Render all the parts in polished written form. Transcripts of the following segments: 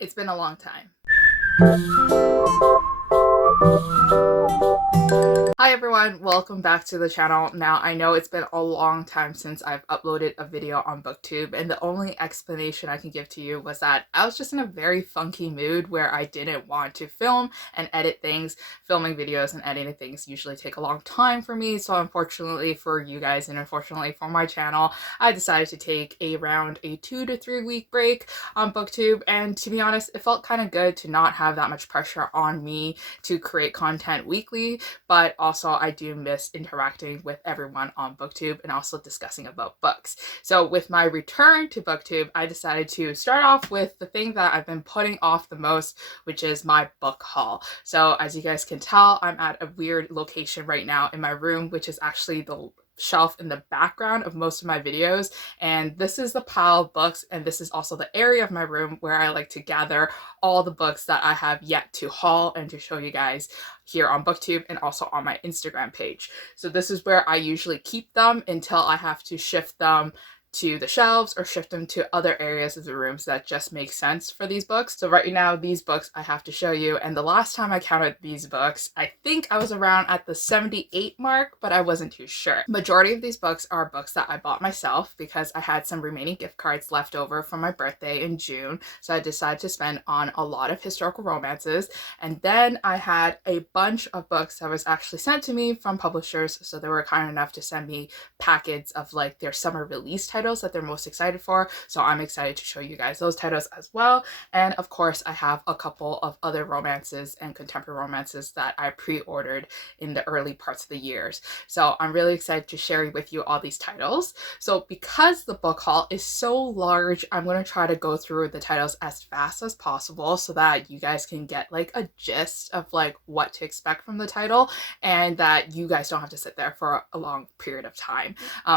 It's been a long time. Hi everyone, welcome back to the channel. Now I know it's been a long time since I've uploaded a video on BookTube, and the only explanation I can give to you was that I was just in a very funky mood where I didn't want to film and edit things. Filming videos and editing things usually take a long time for me, so unfortunately for you guys and unfortunately for my channel, I decided to take around a 2 to 3 week break on BookTube, and to be honest, it felt kind of good to not have that much pressure on me to create content weekly, but also I do miss interacting with everyone on BookTube and also discussing about books. So with my return to BookTube, I decided to start off with the thing that I've been putting off the most, which is my book haul. So as you guys can tell, I'm at a weird location right now in my room, which is actually the shelf in the background of most of my videos, and this is the pile of books, and this is also the area of my room where I like to gather all the books that I have yet to haul and to show you guys here on BookTube and also on my Instagram page. So this is where I usually keep them until I have to shift them to the shelves or shift them to other areas of the rooms that just make sense for these books. So right now, these books I have to show you, and the last time I counted these books, I think I was around at the 78 mark, but I wasn't too sure. Majority of these books are books that I bought myself because I had some remaining gift cards left over from my birthday in June, so I decided to spend on a lot of historical romances. And then I had a bunch of books that was actually sent to me from publishers, so they were kind enough to send me packets of like their summer release titles that they're most excited for. So I'm excited to show you guys those titles as well. And of course, I have a couple of other romances and contemporary romances that I pre-ordered in the early parts of the years. So I'm really excited to share with you all these titles. So because the book haul is so large, I'm going to try to go through the titles as fast as possible so that you guys can get like a gist of like what to expect from the title and that you guys don't have to sit there for a long period of time.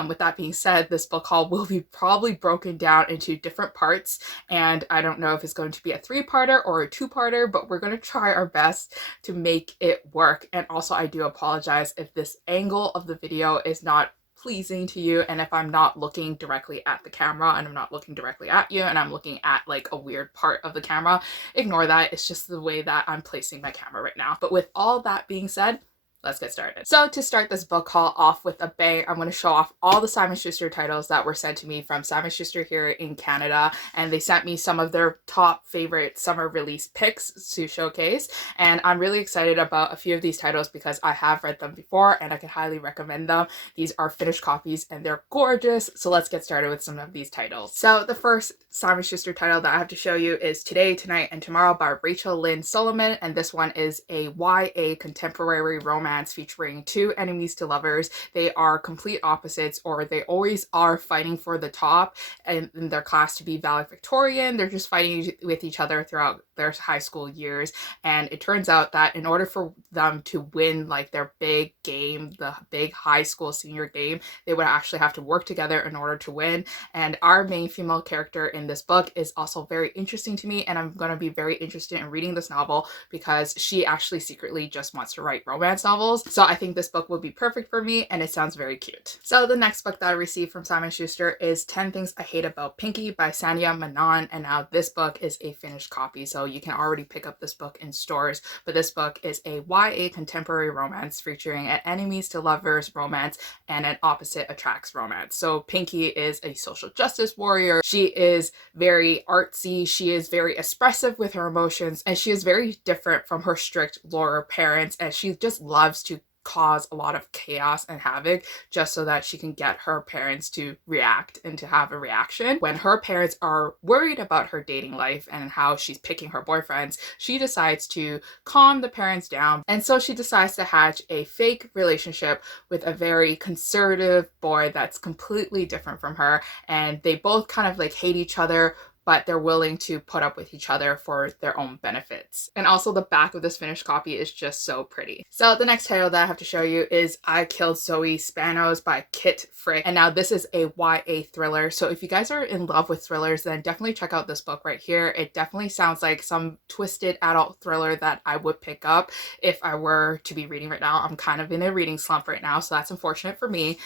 With that being said, this book haul will be probably broken down into different parts, and I don't know if it's going to be a 3-parter or a 2-parter, but we're going to try our best to make it work. And also I do apologize if this angle of the video is not pleasing to you, and if I'm not looking directly at the camera and I'm not looking directly at you and I'm looking at like a weird part of the camera, ignore that. It's just the way that I'm placing my camera right now. But with all that being said, let's get started. So to start this book haul off with a bang, I'm going to show off all the Simon Schuster titles that were sent to me from Simon Schuster here in Canada, and they sent me some of their top favorite summer release picks to showcase, and I'm really excited about a few of these titles because I have read them before and I can highly recommend them. These are finished copies and they're gorgeous, so let's get started with some of these titles. So the first Simon Schuster title that I have to show you is Today, Tonight, and Tomorrow by Rachel Lynn Solomon, and this one is a YA contemporary romance featuring 2 enemies to lovers. They are complete opposites, or they always are fighting for the top in their class to be valedictorian. They're just fighting with each other throughout their high school years, and it turns out that in order for them to win like their big game, the big high school senior game, they would actually have to work together in order to win. And our main female character in this book is also very interesting to me, and I'm going to be very interested in reading this novel because she actually secretly just wants to write romance novels. So I think this book will be perfect for me, and it sounds very cute. So the next book that I received from Simon Schuster is 10 Things I Hate About Pinky by Sanya Manon, and now this book is a finished copy, so you can already pick up this book in stores. But this book is a YA contemporary romance featuring an enemies to lovers romance and an opposite attracts romance. So Pinky is a social justice warrior. She is very artsy, she is very expressive with her emotions, and she is very different from her strict lawyer parents, and she just loves to cause a lot of chaos and havoc just so that she can get her parents to react and to have a reaction. When her parents are worried about her dating life and how she's picking her boyfriends, she decides to calm the parents down, and so she decides to hatch a fake relationship with a very conservative boy that's completely different from her, and they both kind of like hate each other, but they're willing to put up with each other for their own benefits. And also the back of this finished copy is just so pretty. So the next title that I have to show you is I Killed Zoe Spanos by Kit Frick. And now this is a YA thriller. So if you guys are in love with thrillers, then definitely check out this book right here. It definitely sounds like some twisted adult thriller that I would pick up if I were to be reading right now. I'm kind of in a reading slump right now, so that's unfortunate for me.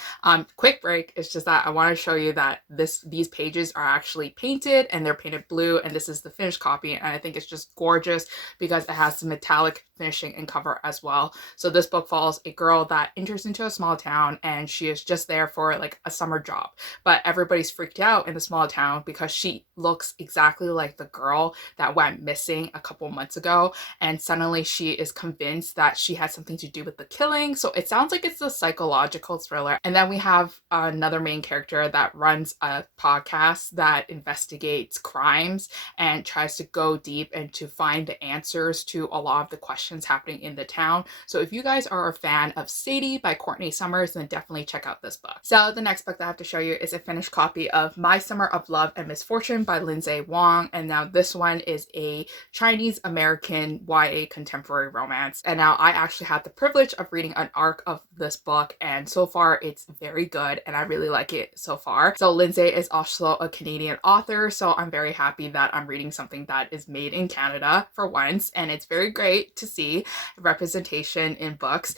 Quick break, it's just that I want to show you that these pages are actually painted and they're painted blue, and this is the finished copy, and I think it's just gorgeous because it has the metallic finishing and cover as well. So this book follows a girl that enters into a small town, and she is just there for like a summer job, but everybody's freaked out in the small town because she looks exactly like the girl that went missing a couple months ago, and suddenly she is convinced that she had something to do with the killing. So it sounds like it's a psychological thriller. And then we have another main character that runs a podcast that investigates crimes and tries to go deep and to find the answers to a lot of the questions happening in the town. So if you guys are a fan of Sadie by Courtney Summers, then definitely check out this book. So the next book that I have to show you is a finished copy of My Summer of Love and Misfortune by Lindsay Wong. And now this one is a Chinese American YA contemporary romance. And now I actually had the privilege of reading an arc of this book, and so far it's very good and I really like it so far. So Lindsay is also a Canadian author, so I'm very happy that I'm reading something that is made in Canada for once, and it's very great to see representation in books.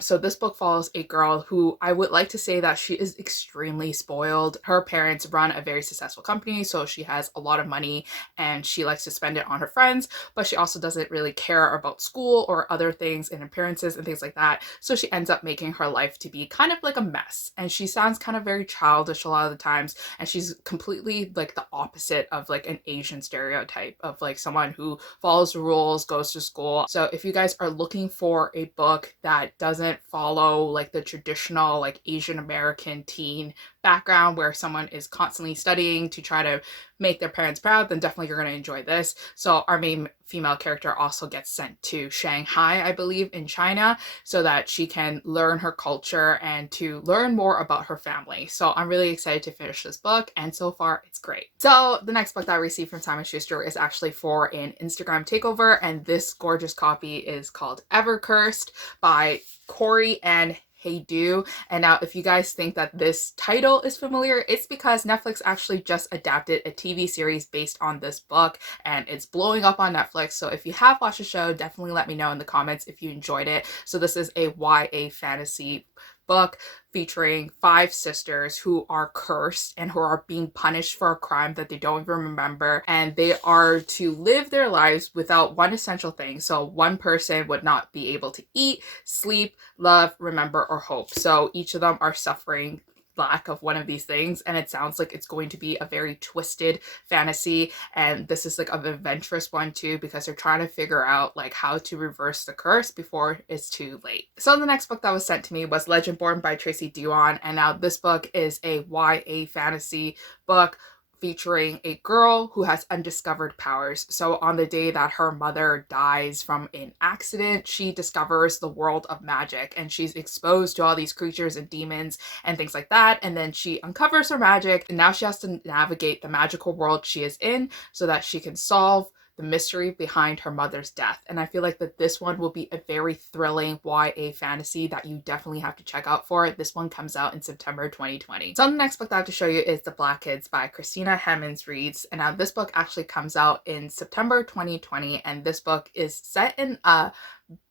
So this book follows a girl who I would like to say that she is extremely spoiled. Her parents run a very successful company, so she has a lot of money and she likes to spend it on her friends, but she also doesn't really care about school or other things and appearances and things like that. So she ends up making her life to be kind of like a mess, and she sounds kind of very childish a lot of the times, and she's completely like the opposite of like an Asian stereotype of like someone who follows the rules, goes to school. So if you guys are looking for a book that doesn't follow like the traditional like Asian American teen background where someone is constantly studying to try to make their parents proud, then definitely you're going to enjoy this. So our main female character also gets sent to Shanghai, I believe, in China, so that she can learn her culture and to learn more about her family. So I'm really excited to finish this book, and so far it's great. So the next book that I received from Simon Schuster is actually for an Instagram takeover, and this gorgeous copy is called Evercursed by Corey and Hey Do. And now if you guys think that this title is familiar, it's because Netflix actually just adapted a TV series based on this book, and it's blowing up on Netflix. So if you have watched the show, definitely let me know in the comments if you enjoyed it. So this is a YA fantasy book featuring 5 sisters who are cursed and who are being punished for a crime that they don't even remember, and they are to live their lives without one essential thing. So one person would not be able to eat, sleep, love, remember, or hope. So each of them are suffering lack of one of these things, and it sounds like it's going to be a very twisted fantasy, and this is like an adventurous one too, because they're trying to figure out like how to reverse the curse before it's too late. So the next book that was sent to me was Legendborn by Tracy Dewan, and now this book is a YA fantasy book featuring a girl who has undiscovered powers. So on the day that her mother dies from an accident, she discovers the world of magic, and she's exposed to all these creatures and demons and things like that. And then she uncovers her magic, and now she has to navigate the magical world she is in so that she can solve the mystery behind her mother's death. And I feel like that this one will be a very thrilling YA fantasy that you definitely have to check out for. This one comes out in September 2020. So the next book that I have to show you is The Black Kids by Christina Hemmings Reads. And now this book actually comes out in September 2020, and this book is set in a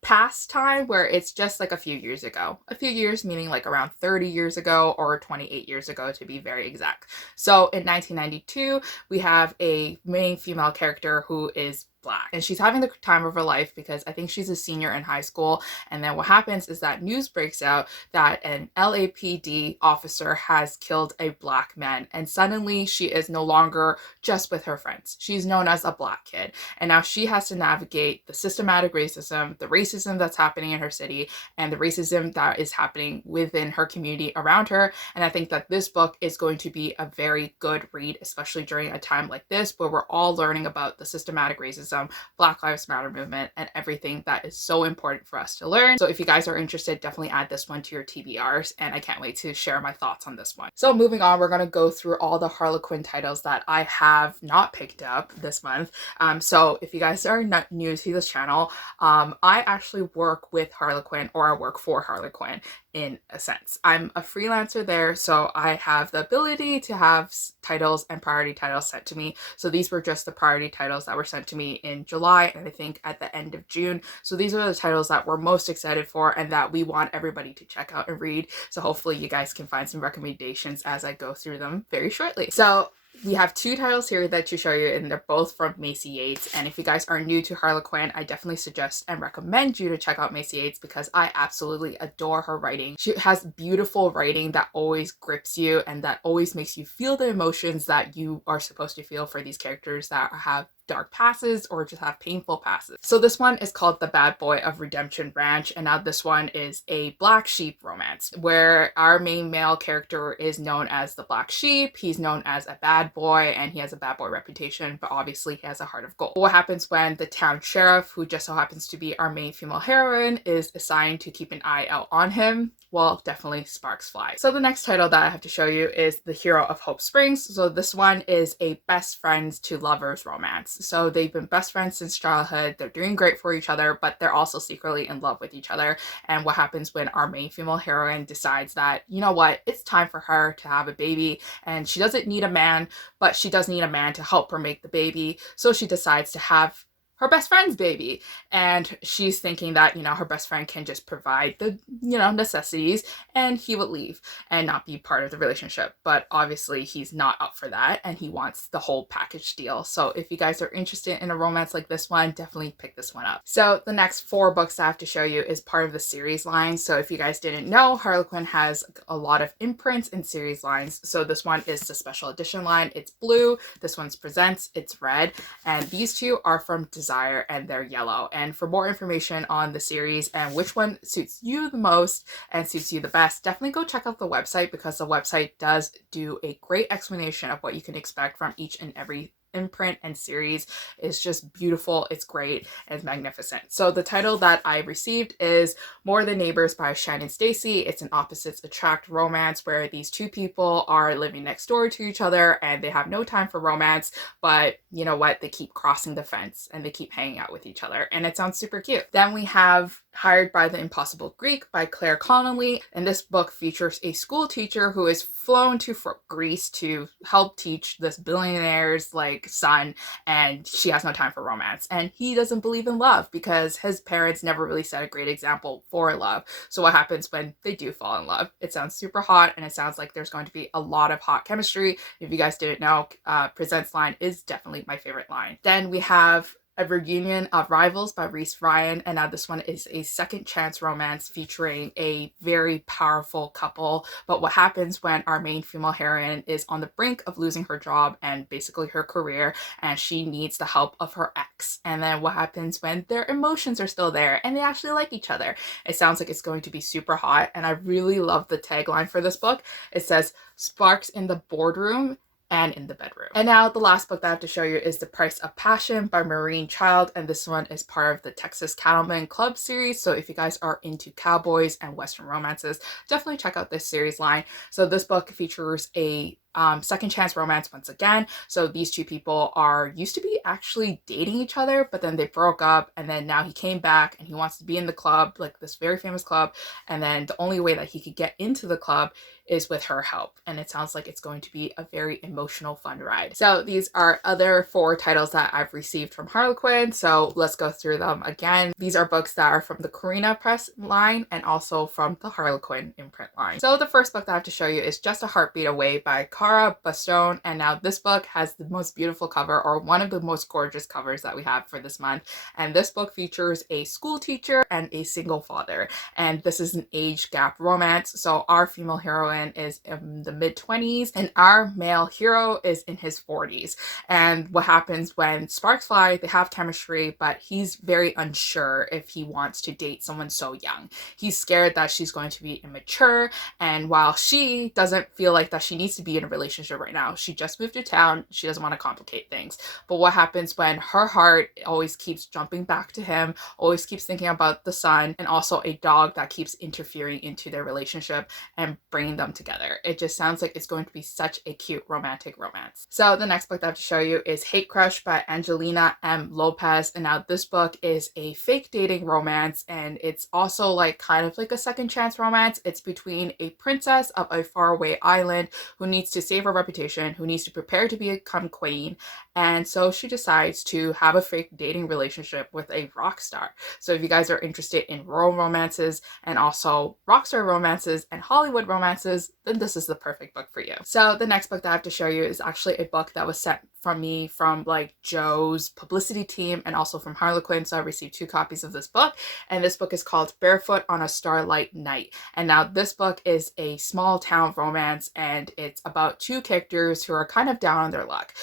past time where it's just like a few years ago. A few years meaning like around 30 years ago or 28 years ago to be very exact. So in 1992, we have a main female character who is Black, and she's having the time of her life because I think she's a senior in high school. And then what happens is that news breaks out that an LAPD officer has killed a Black man, and suddenly she is no longer just with her friends. She's known as a Black kid, and now she has to navigate the systematic racism, the racism that's happening in her city, and the racism that is happening within her community around her. And I think that this book is going to be a very good read, especially during a time like this where we're all learning about the systematic racism, Black Lives Matter movement, and everything that is so important for us to learn. So if you guys are interested, definitely add this one to your TBRs, and I can't wait to share my thoughts on this one. So moving on, we're going to go through all the Harlequin titles that I have not picked up this month. So if you guys are not new to this channel, I actually work with Harlequin, or I work for Harlequin in a sense. I'm a freelancer there, so I have the ability to have titles and priority titles sent to me. So these were just the priority titles that were sent to me in July, and I think at the end of June. So these are the titles that we're most excited for and that we want everybody to check out and read. So hopefully you guys can find some recommendations as I go through them very shortly. So We have two titles here that to show you, and they're both from Macy Yates. And if you guys are new to Harlequin, I definitely suggest and recommend you to check out Macy Yates because I absolutely adore her writing. She has beautiful writing that always grips you and that always makes you feel the emotions that you are supposed to feel for these characters that have dark passes or just have painful passes. So this one is called The Bad Boy of Redemption Ranch, and now this one is a black sheep romance where our main male character is known as the black sheep. He's known as a bad boy and he has a bad boy reputation, but obviously he has a heart of gold. What happens when the town sheriff, who just so happens to be our main female heroine, is assigned to keep an eye out on him? Well, definitely sparks fly. So the next title that I have to show you is The Hero of Hope Springs. So this one is a best friends to lovers romance. So they've been best friends since childhood. They're doing great for each other, but they're also secretly in love with each other. And what happens when our main female heroine decides that, you know what, it's time for her to have a baby, and she doesn't need a man, but she does need a man to help her make the baby. So she decides to have her best friend's baby, and she's thinking that, you know, her best friend can just provide the, you know, necessities and he would leave and not be part of the relationship. But obviously he's not up for that and he wants the whole package deal. So if you guys are interested in a romance like this one, definitely pick this one up. So the next 4 books I have to show you is part of the series line. So if you guys didn't know, Harlequin has a lot of imprints and series lines. So this one is the special edition line. It's blue. This one's Presents. It's red. And these two are from Desire and they're yellow. And for more information on the series and which one suits you the most and suits you the best, definitely go check out the website because the website does do a great explanation of what you can expect from each and every imprint and series. Is just beautiful, it's great, and it's magnificent. So the title that I received is More Than Neighbors by Shannon Stacy. It's an opposites attract romance where these two people are living next door to each other and they have no time for romance, but you know what, they keep crossing the fence and they keep hanging out with each other, and it sounds super cute. Then we have Hired by the Impossible Greek by Claire Connolly, and this book features a school teacher who is flown to Greece to help teach this billionaire's like son, and she has no time for romance, and he doesn't believe in love because his parents never really set a great example for love. So what happens when they do fall in love? It sounds super hot, and it sounds like there's going to be a lot of hot chemistry. If you guys didn't know, Presents line is definitely my favorite line. Then we have A Reunion of Rivals by Reese Ryan, and now this one is a second chance romance featuring a very powerful couple. But what happens when our main female heroine is on the brink of losing her job and basically her career, and she needs the help of her ex? And then what happens when their emotions are still there and they actually like each other? It sounds like it's going to be super hot, and I really love the tagline for this book. It says, "Sparks in the boardroom and in the bedroom." And now the last book that I have to show you is The Price of Passion by Maureen Child, and this one is part of the Texas Cattleman Club series. So if you guys are into cowboys and western romances, definitely check out this series line. So this book features a second chance romance once again. So these two people are used to be actually dating each other, but then they broke up, and then now he came back and he wants to be in the club, like this very famous club, and then the only way that he could get into the club is with her help, and it sounds like it's going to be a very emotional, fun ride. So these are other 4 titles that I've received from Harlequin, so let's go through them again. These are books that are from the Carina Press line and also from the Harlequin imprint line. So the first book that I have to show you is Just a Heartbeat Away by Cara Bastone, and now this book has the most beautiful cover, or one of the most gorgeous covers that we have for this month. And this book features a school teacher and a single father, and this is an age gap romance. So our female heroine is in the mid-20s and our male hero is in his 40s. And what happens when sparks fly? They have chemistry, but he's very unsure if he wants to date someone so young. He's scared that she's going to be immature, and while she doesn't feel like that she needs to be in a relationship right now, she just moved to town, she doesn't want to complicate things. But what happens when her heart always keeps jumping back to him, always keeps thinking about the son, and also a dog that keeps interfering into their relationship and bringing them together? It just sounds like it's going to be such a cute romantic romance. So the next book that I have to show you is Hate Crush by Angelina M. Lopez, and now this book is a fake dating romance, and it's also like kind of like a second chance romance. It's between a princess of a faraway island who needs to save her reputation, who needs to prepare to become queen, and so she decides to have a fake dating relationship with a rock star. So if you guys are interested in rural romances and also rock star romances and Hollywood romances, then this is the perfect book for you. So the next book that I have to show you is actually a book that was sent from me from like Joe's publicity team and also from Harlequin. So I received 2 copies of this book, and this book is called Barefoot on a Starlight Night. And now this book is a small town romance, and it's about 2 characters who are kind of down on their luck.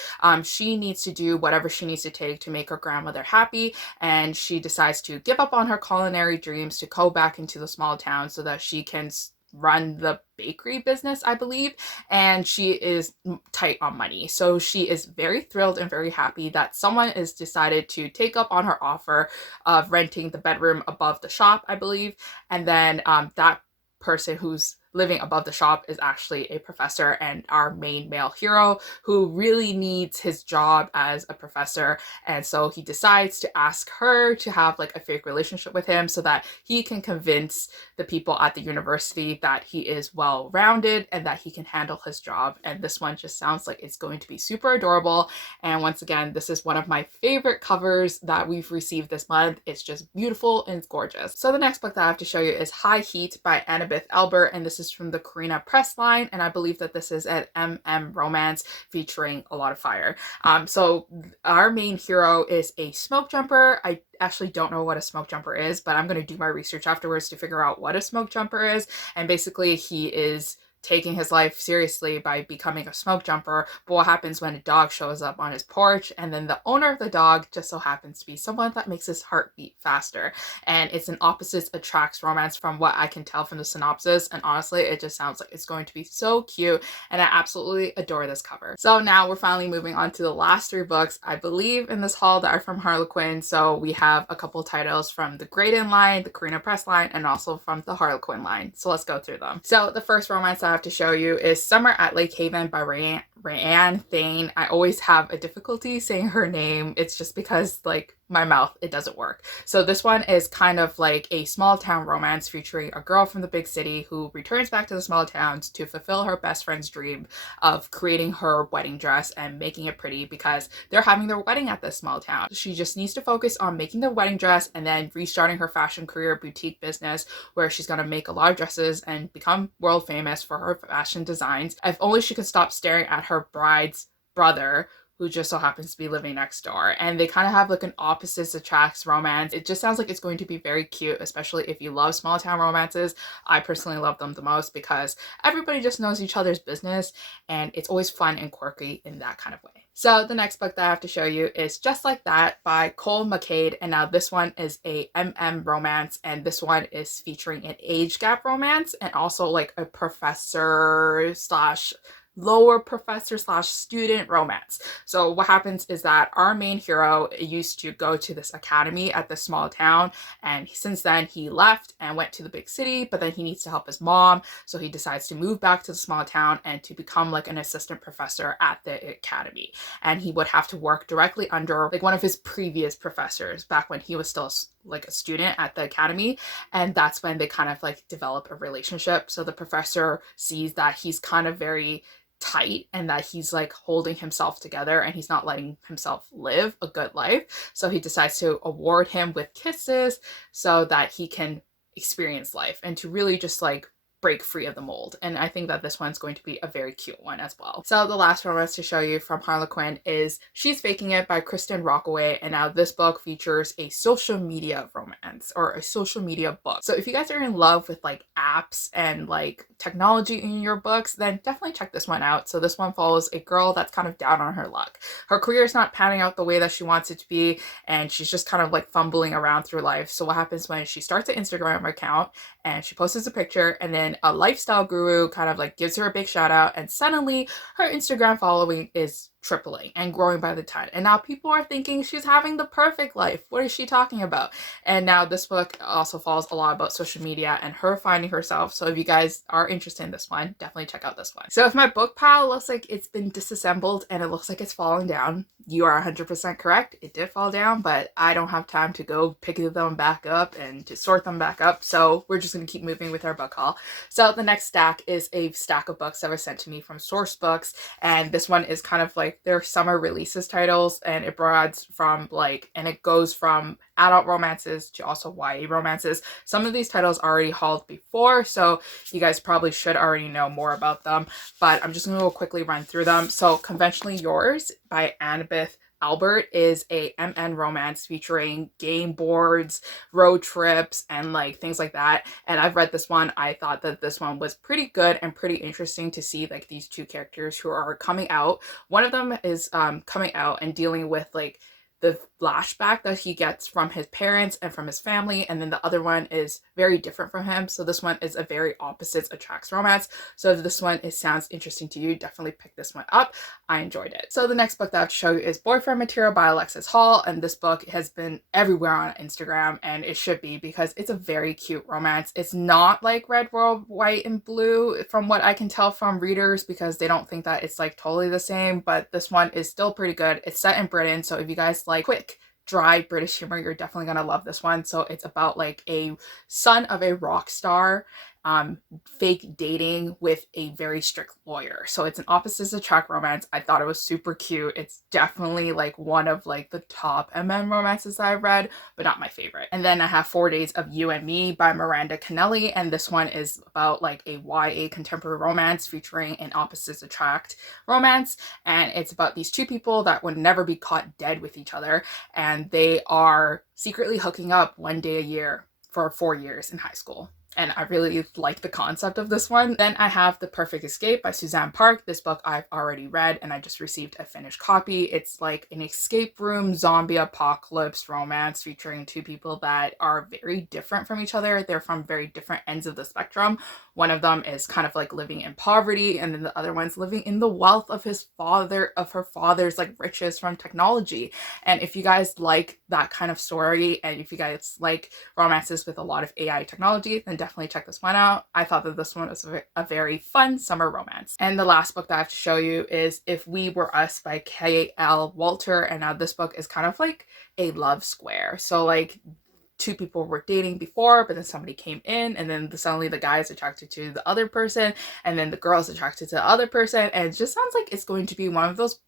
She needs to do whatever she needs to take to make her grandmother happy, and she decides to give up on her culinary dreams to go back into the small town so that she can run the bakery business, I believe, and she is tight on money. So she is very thrilled and very happy that someone has decided to take up on her offer of renting the bedroom above the shop, I believe, and then that person who's living above the shop is actually a professor and our main male hero who really needs his job as a professor, and so he decides to ask her to have like a fake relationship with him so that he can convince the people at the university that he is well-rounded and that he can handle his job. And this one just sounds like it's going to be super adorable, and once again, this is one of my favorite covers that we've received this month. It's just beautiful and it's gorgeous. So the next book that I have to show you is High Heat by Annabeth Albert, and this is from the Karina Press line, and I believe that this is an romance featuring a lot of fire. So our main hero is a smoke jumper. I actually don't know what a smoke jumper is, but I'm going to do my research afterwards to figure out what a smoke jumper is. And basically he is taking his life seriously by becoming a smoke jumper. But what happens when a dog shows up on his porch, and then the owner of the dog just so happens to be someone that makes his heart beat faster. And it's an opposites attracts romance from what I can tell from the synopsis, and honestly it just sounds like it's going to be so cute, and I absolutely adore this cover. So now we're finally moving on to the last 3 books I believe in this haul that are from Harlequin. So we have a couple titles from the Graydon line, the Karina Press line, and also from the Harlequin line. So let's go through them. So the first romance I have to show you is Summer at Lake Haven by Rayanne Thane. I always have a difficulty saying her name. It's just because like my mouth, it doesn't work. So this one is kind of like a small town romance featuring a girl from the big city who returns back to the small towns to fulfill her best friend's dream of creating her wedding dress and making it pretty because they're having their wedding at this small town. She just needs to focus on making the wedding dress and then restarting her fashion career boutique business where she's going to make a lot of dresses and become world famous for her fashion designs. If only she could stop staring at her bride's brother, who just so happens to be living next door. And they kind of have like an opposites attracts romance. It just sounds like it's going to be very cute, especially if you love small town romances. I personally love them the most because everybody just knows each other's business, and it's always fun and quirky in that kind of way. So the next book that I have to show you is Just Like That by Cole McCade, and now this one is a romance, and this one is featuring an age gap romance and also like a professor slash lower professor slash student romance. So what happens is that our main hero used to go to this academy at this small town, and since then he left and went to the big city, but then he needs to help his mom, so he decides to move back to the small town and to become like an assistant professor at the academy. And he would have to work directly under like one of his previous professors back when he was still like a student at the academy, and that's when they kind of like develop a relationship. So the professor sees that he's kind of very tight and that he's like holding himself together and he's not letting himself live a good life, so he decides to award him with kisses so that he can experience life and to really just like break free of the mold. And I think that this one's going to be a very cute one as well. So the last romance to show you from Harlequin is She's Faking It by Kristen Rockaway, and now this book features a social media romance or a social media book. So if you guys are in love with like apps and like technology in your books, then definitely check this one out. So this one follows a girl that's kind of down on her luck. Her career is not panning out the way that she wants it to be, and she's just kind of like fumbling around through life. So what happens when she starts an Instagram account and she posts a picture, and then a lifestyle guru kind of like gives her a big shout out, and suddenly her Instagram following is tripling and growing by the ton. And now people are thinking she's having the perfect life. What is she talking about? And now this book also follows a lot about social media and her finding herself. So if you guys are interested in this one, definitely check out this one. So if my book pile looks like it's been disassembled and it looks like it's falling down, you are 100% correct. It did fall down, but I don't have time to go pick them back up and to sort them back up. So we're just going to keep moving with our book haul. So the next stack is a stack of books that were sent to me from Sourcebooks. And this one is kind of like like their summer releases titles, and it runs from and it goes from adult romances to also YA romances. Some of these titles already hauled before, so you guys probably should already know more about them, but I'm just going to quickly run through them. So Conventionally Yours by Annabeth Albert is a MN romance featuring game boards, road trips, and like things like that. And I've read this one. I thought that this one was pretty good and pretty interesting to see like these two characters who are coming out. One of them is coming out and dealing with like the flashback that he gets from his parents and from his family, and then the other one is very different from him. So this one is a very opposites attracts romance. So if this one sounds interesting to you, definitely pick this one up. I enjoyed it. So the next book that I have to show you is Boyfriend Material by Alexis Hall, and this book has been everywhere on Instagram, and it should be because it's a very cute romance. It's not like Red World White and Blue from what I can tell from readers, because they don't think that it's like totally the same, but this one is still pretty good. It's set in Britain, so if you guys like quick dry British humor, you're definitely gonna love this one. So it's about like a son of a rock star fake dating with a very strict lawyer. So it's an opposites attract romance. I thought it was super cute. It's definitely like one of like the top MM romances that I've read, but not my favorite. And then I have 4 Days of You and Me by Miranda Kennelly, and this one is about like a YA contemporary romance featuring an opposites attract romance, and it's about these two people that would never be caught dead with each other, and they are secretly hooking up one day a year for 4 years in high school. And I really like the concept of this one. Then I have The Perfect Escape by Suzanne Park. This book I've already read, and I just received a finished copy. It's like an escape room zombie apocalypse romance featuring two people that are very different from each other. They're from very different ends of the spectrum. One of them is kind of like living in poverty, and then the other one's living in the wealth of her father's like riches from technology. And if you guys like that kind of story, and if you guys like romances with a lot of AI technology, then definitely check this one out. I thought that this one was a very fun summer romance. And the last book that I have to show you is If We Were Us by K.L. Walter. And now this book is kind of like a love square. So like two people were dating before, but then somebody came in, and then suddenly the guy is attracted to the other person, and then the girl is attracted to the other person. And it just sounds like it's going to be one of those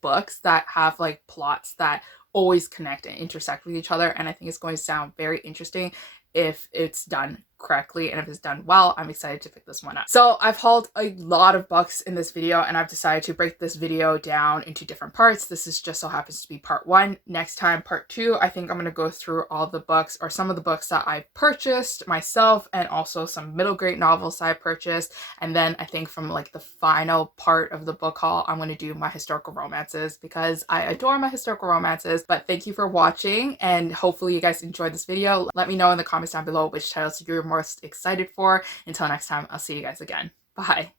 books that have like plots that always connect and intersect with each other. And I think it's going to sound very interesting if it's done correctly, and if it's done well. I'm excited to pick this one up. So I've hauled a lot of books in this video, and I've decided to break this video down into different parts. This is just so happens to be part 1. Next time, part 2, I think I'm going to go through all the books, or some of the books that I've purchased myself, and also some middle grade novels I purchased. And then I think from like the final part of the book haul, I'm going to do my historical romances, because I adore my historical romances. But thank you for watching, and hopefully you guys enjoyed this video. Let me know in the comments down below which titles you're most excited for. Until next time, I'll see you guys again. Bye.